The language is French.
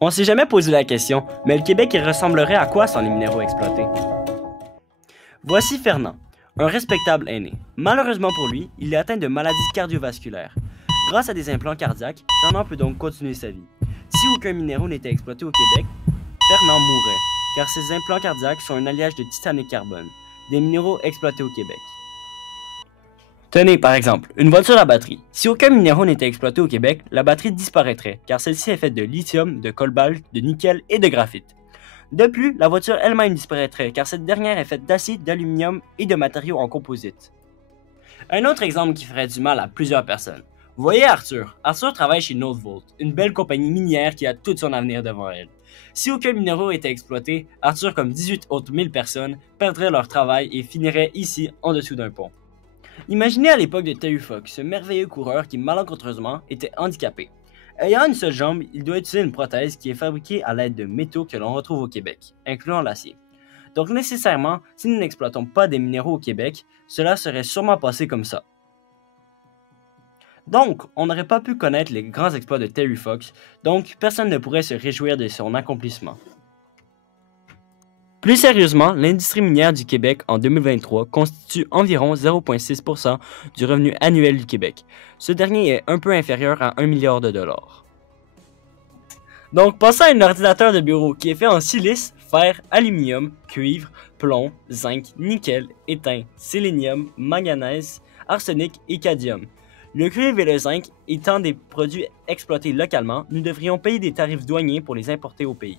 On s'est jamais posé la question, mais le Québec il ressemblerait à quoi sans les minéraux exploités? Voici Fernand, un respectable aîné. Malheureusement pour lui, il est atteint de maladies cardiovasculaires. Grâce à des implants cardiaques, Fernand peut donc continuer sa vie. Si aucun minéraux n'était exploité au Québec, Fernand mourrait, car ces implants cardiaques sont un alliage de titane et carbone, des minéraux exploités au Québec. Tenez, par exemple, une voiture à batterie. Si aucun minéraux n'était exploité au Québec, la batterie disparaîtrait, car celle-ci est faite de lithium, de cobalt, de nickel et de graphite. De plus, la voiture elle-même disparaîtrait, car cette dernière est faite d'acier, d'aluminium et de matériaux en composite. Un autre exemple qui ferait du mal à plusieurs personnes. Vous voyez Arthur. Arthur travaille chez Northvolt, une belle compagnie minière qui a tout son avenir devant elle. Si aucun minéraux était exploité, Arthur comme 18 autres 1000 personnes perdraient leur travail et finiraient ici en dessous d'un pont. Imaginez à l'époque de Terry Fox, ce merveilleux coureur qui malencontreusement était handicapé. Ayant une seule jambe, il doit utiliser une prothèse qui est fabriquée à l'aide de métaux que l'on retrouve au Québec, incluant l'acier. Donc nécessairement, si nous n'exploitons pas des minéraux au Québec, cela serait sûrement passé comme ça. Donc, on n'aurait pas pu connaître les grands exploits de Terry Fox, donc personne ne pourrait se réjouir de son accomplissement. Plus sérieusement, l'industrie minière du Québec en 2023 constitue environ 0,6% du revenu annuel du Québec. Ce dernier est un peu inférieur à 1 milliard de dollars. Donc, passons à un ordinateur de bureau qui est fait en silice, fer, aluminium, cuivre, plomb, zinc, nickel, étain, sélénium, manganèse, arsenic et cadmium. Le cuivre et le zinc étant des produits exploités localement, nous devrions payer des tarifs douaniers pour les importer au pays.